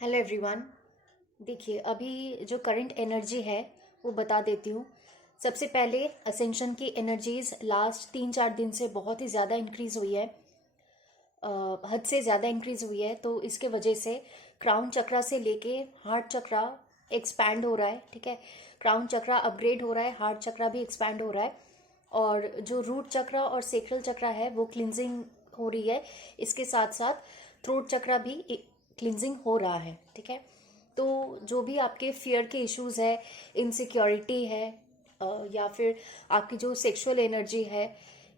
Hello everyone. देखिए, अभी जो करंट एनर्जी है वो बता देती हूँ। सबसे पहले असेंशन की एनर्जीज लास्ट 3-4 दिन से बहुत ही ज़्यादा इंक्रीज हुई है। हद से ज़्यादा इंक्रीज हुई है, तो इसके वजह से क्राउन चक्रा से लेके हार्ट चक्रा एक्सपैंड हो रहा है। ठीक है, क्राउन चक्रा अपग्रेड हो रहा है, हार्ट चक्रा भी एक्सपैंड हो रहा है, और जो रूट चक्रा और सेक्रल चक्रा है वो क्लिनजिंग हो रही है। इसके साथ साथ थ्रोट चक्रा भी क्लिनजिंग हो रहा है। ठीक है, तो जो भी आपके फियर के इश्यूज है, इनसिक्योरिटी है, या फिर आपकी जो सेक्सुअल एनर्जी है,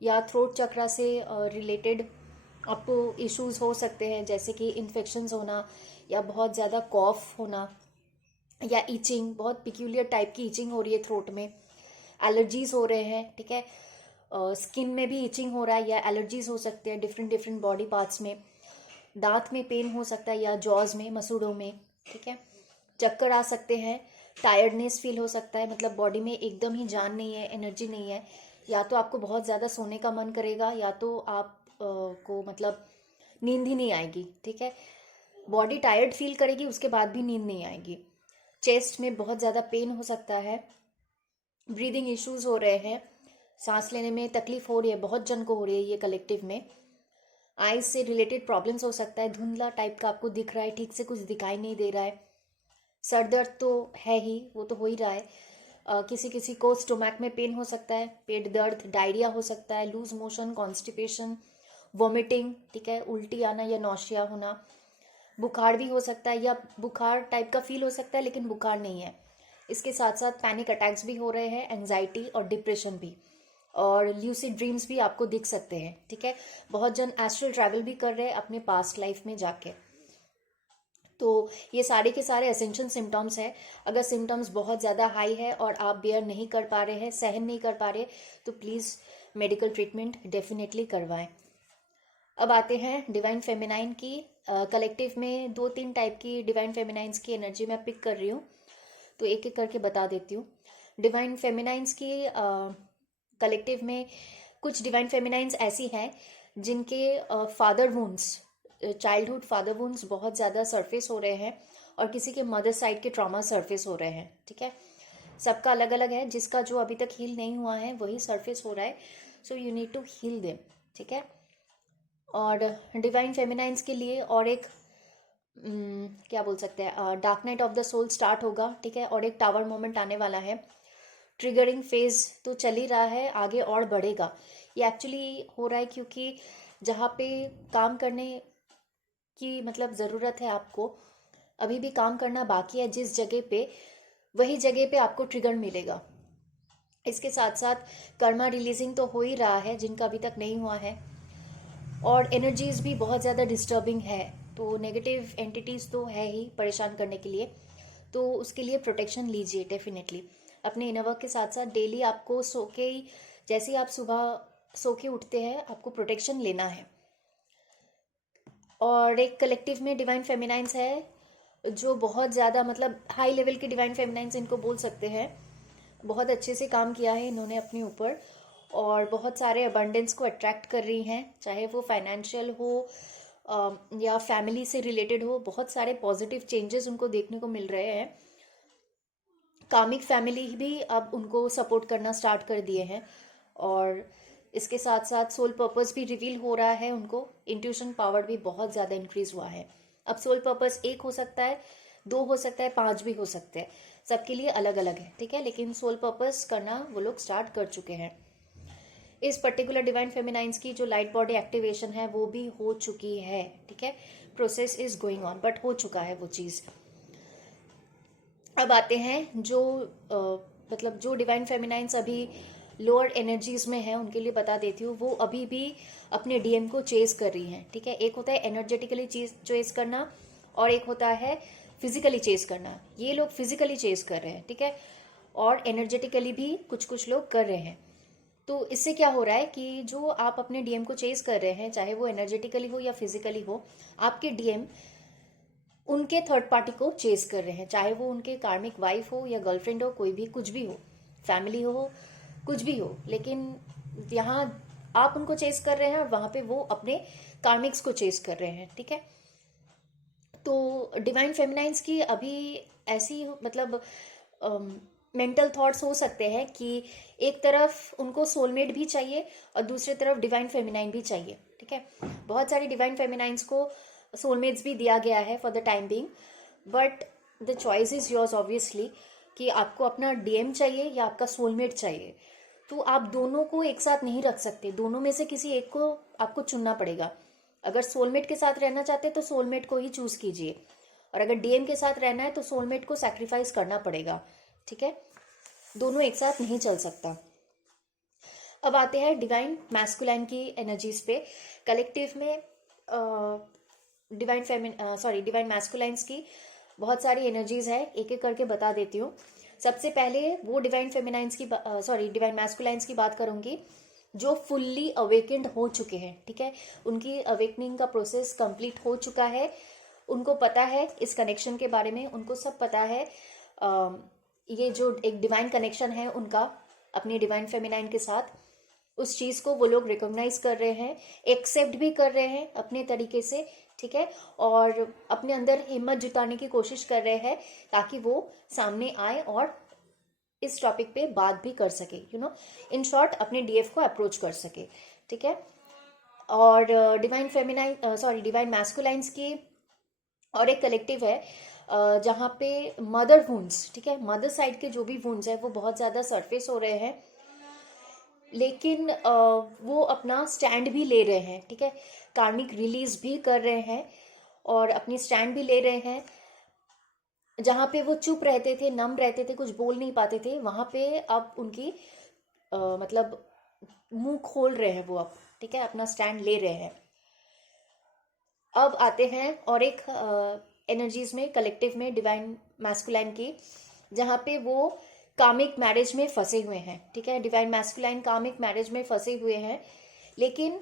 या थ्रोट चक्रा से रिलेटेड आपको इश्यूज हो सकते हैं, जैसे कि इन्फेक्शंस होना, या बहुत ज़्यादा कॉफ होना, या ईचिंग, बहुत पिक्यूलियर टाइप की ईचिंग हो रही है थ्रोट में, एलर्जीज हो रहे हैं। ठीक है, स्किन में भी ईचिंग हो रहा है, या एलर्जीज हो सकते हैं डिफरेंट डिफरेंट बॉडी पार्ट्स में, दांत में पेन हो सकता है, या जॉज में, मसूड़ों में। ठीक है, चक्कर आ सकते हैं, टायर्डनेस फील हो सकता है, मतलब बॉडी में एकदम ही जान नहीं है, एनर्जी नहीं है। या तो आपको बहुत ज़्यादा सोने का मन करेगा, या तो आप को मतलब नींद ही नहीं आएगी। ठीक है, बॉडी टायर्ड फील करेगी, उसके बाद भी नींद नहीं आएगी। चेस्ट में बहुत ज़्यादा पेन हो सकता है, ब्रीदिंग इश्यूज हो रहे हैं, सांस लेने में तकलीफ हो रही है, बहुत जन को हो रही है ये कलेक्टिव में। आईज से रिलेटेड प्रॉब्लम्स हो सकता है, धुंधला टाइप का आपको दिख रहा है, ठीक से कुछ दिखाई नहीं दे रहा है। सर दर्द तो है ही, वो तो हो ही रहा है। किसी किसी को स्टोमैक में पेन हो सकता है, पेट दर्द, डायरिया हो सकता है, लूज मोशन, कॉन्स्टिपेशन, वोमिटिंग। ठीक है, उल्टी आना या नौशिया होना, बुखार भी हो सकता है, या बुखार टाइप का फील हो सकता है लेकिन बुखार नहीं है। इसके साथ साथ पैनिक अटैक्स भी हो रहे हैं, एंजाइटी और डिप्रेशन भी, और ल्यूसिड ड्रीम्स भी आपको दिख सकते हैं। ठीक है, बहुत जन एस्ट्रल ट्रैवल भी कर रहे हैं अपने पास्ट लाइफ में जाके। तो ये सारे के सारे असेंशन सिम्टम्स हैं। अगर सिम्टम्स बहुत ज़्यादा हाई है और आप बेयर नहीं कर पा रहे हैं, सहन नहीं कर पा रहे, तो प्लीज़ मेडिकल ट्रीटमेंट डेफिनेटली करवाएं। अब आते हैं डिवाइन फेमिनाइन की। कलेक्टिव में 2-3 टाइप की डिवाइन फेमिनाइंस की एनर्जी मैं पिक कर रही हूँ, तो एक एक करके बता देती हूँ। डिवाइन फेमिनाइंस की कलेक्टिव में कुछ डिवाइन फेमिनाइंस ऐसी हैं जिनके father wounds, childhood father wounds बहुत ज़्यादा सरफेस हो रहे हैं, और किसी के मदर साइड के ट्रॉमा सरफेस हो रहे हैं। ठीक है, सबका अलग अलग है, जिसका जो अभी तक हील नहीं हुआ है वही सरफेस हो रहा है, so you need to heal them. ठीक है, और डिवाइन फेमिनाइंस के लिए और एक क्या बोल सकते हैं, dark night of the soul start होगा। ठीक है, और एक टावर मोमेंट आने वाला है। ट्रिगरिंग फेज तो चल ही रहा है, आगे और बढ़ेगा। ये एक्चुअली हो रहा है क्योंकि जहाँ पे काम करने की मतलब ज़रूरत है आपको, अभी भी काम करना बाकी है जिस जगह पे, वही जगह पे आपको ट्रिगर मिलेगा। इसके साथ साथ कर्मा रिलीजिंग तो हो ही रहा है जिनका अभी तक नहीं हुआ है, और एनर्जीज भी बहुत ज़्यादा डिस्टर्बिंग है, तो नेगेटिव एंटिटीज तो है ही परेशान करने के लिए। तो उसके लिए प्रोटेक्शन लीजिए डेफिनेटली। अपने इनर वर्क के साथ साथ डेली आपको सो के ही, जैसे ही आप सुबह सो के उठते हैं, आपको प्रोटेक्शन लेना है। और एक कलेक्टिव में डिवाइन फेमिनाइंस है जो बहुत ज़्यादा मतलब हाई लेवल के डिवाइन फेमिनाइंस इनको बोल सकते हैं। बहुत अच्छे से काम किया है इन्होंने अपने ऊपर, और बहुत सारे अबंडेंस को अट्रैक्ट कर रही हैं, चाहे वो फाइनेंशियल हो या फैमिली से रिलेटेड हो। बहुत सारे पॉजिटिव चेंजेस उनको देखने को मिल रहे हैं। कामिक फैमिली भी अब उनको सपोर्ट करना स्टार्ट कर दिए हैं, और इसके साथ साथ सोल पर्पस भी रिवील हो रहा है उनको। इंट्यूशन पावर भी बहुत ज़्यादा इंक्रीज हुआ है। अब सोल पर्पस एक हो सकता है, 2 हो सकता है, 5 भी हो सकते हैं, सबके लिए अलग अलग है। ठीक है, लेकिन सोल पर्पस करना वो लोग स्टार्ट कर चुके हैं। इस पर्टिकुलर डिवाइन फेमिनाइंस की जो लाइट बॉडी एक्टिवेशन है वो भी हो चुकी है। ठीक है, process is going on, but हो चुका है वो चीज़। अब आते हैं जो मतलब जो डिवाइन फेमिनाइंस अभी लोअर एनर्जीज में है, उनके लिए बता देती हूँ। वो अभी भी अपने डीएम को चेज कर रही हैं। ठीक है, एक होता है एनर्जेटिकली चेज करना, और एक होता है फिजिकली चेज करना। ये लोग फिजिकली चेज कर रहे हैं। ठीक है, और एनर्जेटिकली भी कुछ कुछ लोग कर रहे हैं। तो इससे क्या हो रहा है कि जो आप अपने डीएम को चेज कर रहे हैं, चाहे वो एनर्जेटिकली हो या फिजिकली हो, आपके डीएम उनके थर्ड पार्टी को चेज कर रहे हैं, चाहे वो उनके कार्मिक वाइफ हो या गर्लफ्रेंड हो, कोई भी, कुछ भी हो, फैमिली हो, कुछ भी हो। लेकिन यहाँ आप उनको चेज कर रहे हैं और वहां पे वो अपने कार्मिक्स को चेज कर रहे हैं। ठीक है, तो डिवाइन फेमिनाइंस की अभी ऐसी मतलब मेंटल थॉट्स हो सकते हैं कि एक तरफ उनको सोलमेट भी चाहिए और दूसरी तरफ डिवाइन फेमिनाइन भी चाहिए, ठीक है। बहुत सारी डिवाइन फेमिनाइंस को सोलमेट्स भी दिया गया है for the time being, but the choice is yours obviously कि आपको अपना डीएम चाहिए या आपका सोलमेट चाहिए। तो आप दोनों को एक साथ नहीं रख सकते, दोनों में से किसी एक को आपको चुनना पड़ेगा। अगर सोलमेट के साथ रहना चाहते हैं तो सोलमेट को ही चूज कीजिए, और अगर डीएम के साथ रहना है तो सोलमेट को सैक्रिफाइस करना पड़ेगा, ठीक है। दोनों एक साथ नहीं चल सकता। अब आते हैं डिवाइन मैस्कुलाइन की एनर्जीज पे। कलेक्टिव में डिवाइन मैस्कुलाइंस की बहुत सारी एनर्जीज है, एक एक करके बता देती हूँ। सबसे पहले वो डिवाइन मैस्कुलाइंस की बात करूंगी जो फुल्ली अवेकेंड हो चुके हैं, ठीक है। उनकी अवेकनिंग का प्रोसेस कंप्लीट हो चुका है, उनको पता है इस कनेक्शन के बारे में, उनको सब पता है। ये जो एक डिवाइन कनेक्शन है उनका अपने डिवाइन फेमिनाइन के साथ, उस चीज़ को वो लोग रिकॉग्नाइज कर रहे हैं, एक्सेप्ट भी कर रहे हैं अपने तरीके से, ठीक है। और अपने अंदर हिम्मत जुटाने की कोशिश कर रहे हैं ताकि वो सामने आए और इस टॉपिक पे बात भी कर सके, इन शॉर्ट अपने डीएफ को अप्रोच कर सके, ठीक है। और डिवाइन मैस्कुलाइंस की और एक कलेक्टिव है जहाँ पे मदर वुंड्स, ठीक है, मदर साइड के जो भी वुंड्स है वो बहुत ज़्यादा सरफेस हो रहे हैं, लेकिन वो अपना स्टैंड भी ले रहे हैं, ठीक है। कार्मिक रिलीज भी कर रहे हैं और अपनी स्टैंड भी ले रहे हैं। जहाँ पे वो चुप रहते थे, नम रहते थे, कुछ बोल नहीं पाते थे, वहाँ पे अब उनकी मतलब मुंह खोल रहे हैं वो अब, ठीक है, अपना स्टैंड ले रहे हैं। अब आते हैं और एक एनर्जीज में कलेक्टिव में डिवाइन मैस्कुलाइन की, जहाँ पे वो कामिक मैरिज में फंसे हुए हैं, ठीक है। डिवाइन मैस्कुलाइन कामिक मैरिज में फंसे हुए हैं, लेकिन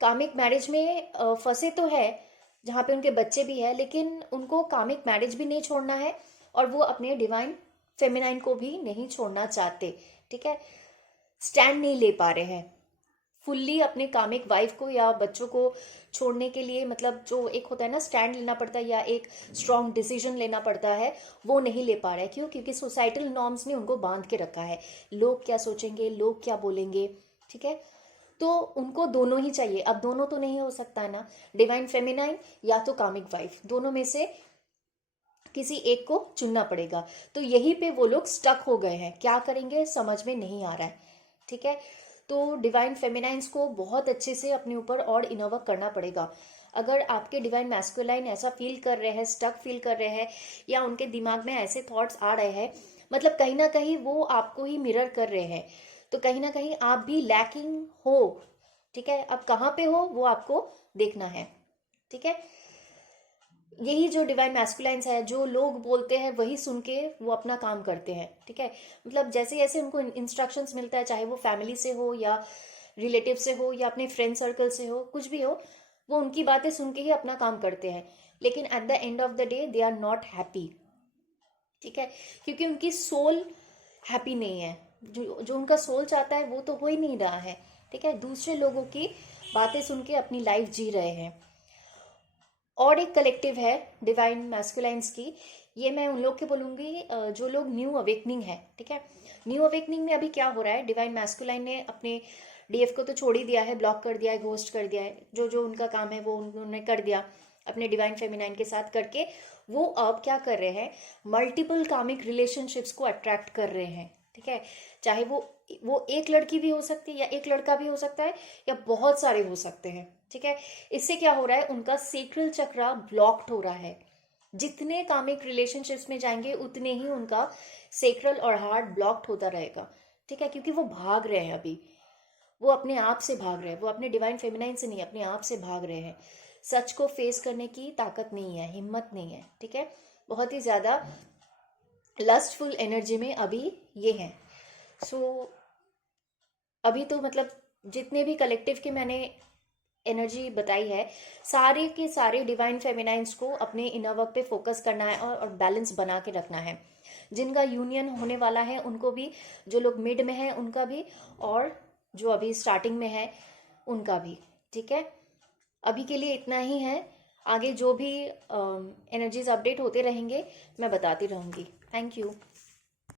कामिक मैरिज में फंसे तो है जहाँ पे उनके बच्चे भी है, लेकिन उनको कामिक मैरिज भी नहीं छोड़ना है और वो अपने डिवाइन फेमिनाइन को भी नहीं छोड़ना चाहते, ठीक है। स्टैंड नहीं ले पा रहे हैं फुल्ली अपने कामिक वाइफ को या बच्चों को छोड़ने के लिए, मतलब जो एक होता है ना स्टैंड लेना पड़ता है या एक स्ट्रॉन्ग डिसीजन लेना पड़ता है, वो नहीं ले पा रहे हैं। क्यों? क्योंकि सोसाइटल नॉर्म्स ने उनको बांध के रखा है, लोग क्या सोचेंगे, लोग क्या बोलेंगे, ठीक है। तो उनको दोनों ही चाहिए। अब दोनों तो नहीं हो सकता है ना, डिवाइन फेमिनाइन या तो कामिक वाइफ, दोनों में से किसी एक को चुनना पड़ेगा। तो यहीं पे वो लोग स्टक हो गए हैं, क्या करेंगे समझ में नहीं आ रहा है, ठीक है। तो डिवाइन फेमिनाइंस को बहुत अच्छे से अपने ऊपर और इनवर्क करना पड़ेगा। अगर आपके डिवाइन मैस्कुलाइन ऐसा फील कर रहे हैं, स्टक फील कर रहे हैं, या उनके दिमाग में ऐसे थॉट्स आ रहे हैं, मतलब कहीं ना कहीं वो आपको ही मिरर कर रहे हैं, तो कहीं ना कहीं आप भी लैकिंग हो, ठीक है। अब कहाँ पे हो वो आपको देखना है, ठीक है। यही जो डिवाइन मैस्कुलाइंस है, जो लोग बोलते हैं वही सुन के वो अपना काम करते हैं, ठीक है। मतलब जैसे जैसे उनको इंस्ट्रक्शंस मिलता है, चाहे वो फैमिली से हो या रिलेटिव से हो या अपने फ्रेंड सर्कल से हो, कुछ भी हो, वो उनकी बातें सुन के ही अपना काम करते हैं, लेकिन at the end of the day they are not happy, ठीक है। क्योंकि उनकी सोल हैप्पी नहीं है, जो जो उनका सोल चाहता है वो तो हो ही नहीं रहा है, ठीक है। दूसरे लोगों की बातें सुन के अपनी लाइफ जी रहे हैं। और एक कलेक्टिव है डिवाइन मैस्कुलाइंस की, ये मैं उन लोग के बोलूंगी जो लोग न्यू अवेकनिंग है, ठीक है। न्यू अवेकनिंग में अभी क्या हो रहा है, डिवाइन मैस्कुलाइन ने अपने डीएफ को तो छोड़ ही दिया है, ब्लॉक कर दिया है, घोस्ट कर दिया है, जो जो उनका काम है वो उन्होंने कर दिया अपने डिवाइन फेमिनाइन के साथ करके। वो अब क्या कर रहे हैं, मल्टीपल कामिक रिलेशनशिप्स को अट्रैक्ट कर रहे हैं, ठीक है। चाहे वो एक लड़की भी हो सकती है या एक लड़का भी हो सकता है या बहुत सारे हो सकते हैं, ठीक है। इससे क्या हो रहा है, उनका सेक्रल चक्रा ब्लॉक्ड हो रहा है। जितने कामिक रिलेशनशिप्स में जाएंगे उतने ही उनका सेक्रल और हार्ट ब्लॉक्ड होता रहेगा, ठीक है। क्योंकि वो भाग रहे हैं अभी, वो अपने आप से भाग रहे हैं, वो अपने डिवाइन फेमिनाइन से नहीं, अपने आप से भाग रहे हैं। सच को फेस करने की ताकत नहीं है, हिम्मत नहीं है, ठीक है। बहुत ही ज्यादा लस्टफुल एनर्जी में अभी ये है। सो अभी तो मतलब जितने भी कलेक्टिव के मैंने एनर्जी बताई है, सारे के सारे डिवाइन फेमिनाइंस को अपने इनर वर्क पे फोकस करना है और बैलेंस बना के रखना है। जिनका यूनियन होने वाला है उनको भी, जो लोग मिड में है उनका भी, और जो अभी स्टार्टिंग में है उनका भी, ठीक है। अभी के लिए इतना ही है। आगे जो भी एनर्जीज अपडेट होते रहेंगे मैं बताती रहूँगी। Thank you.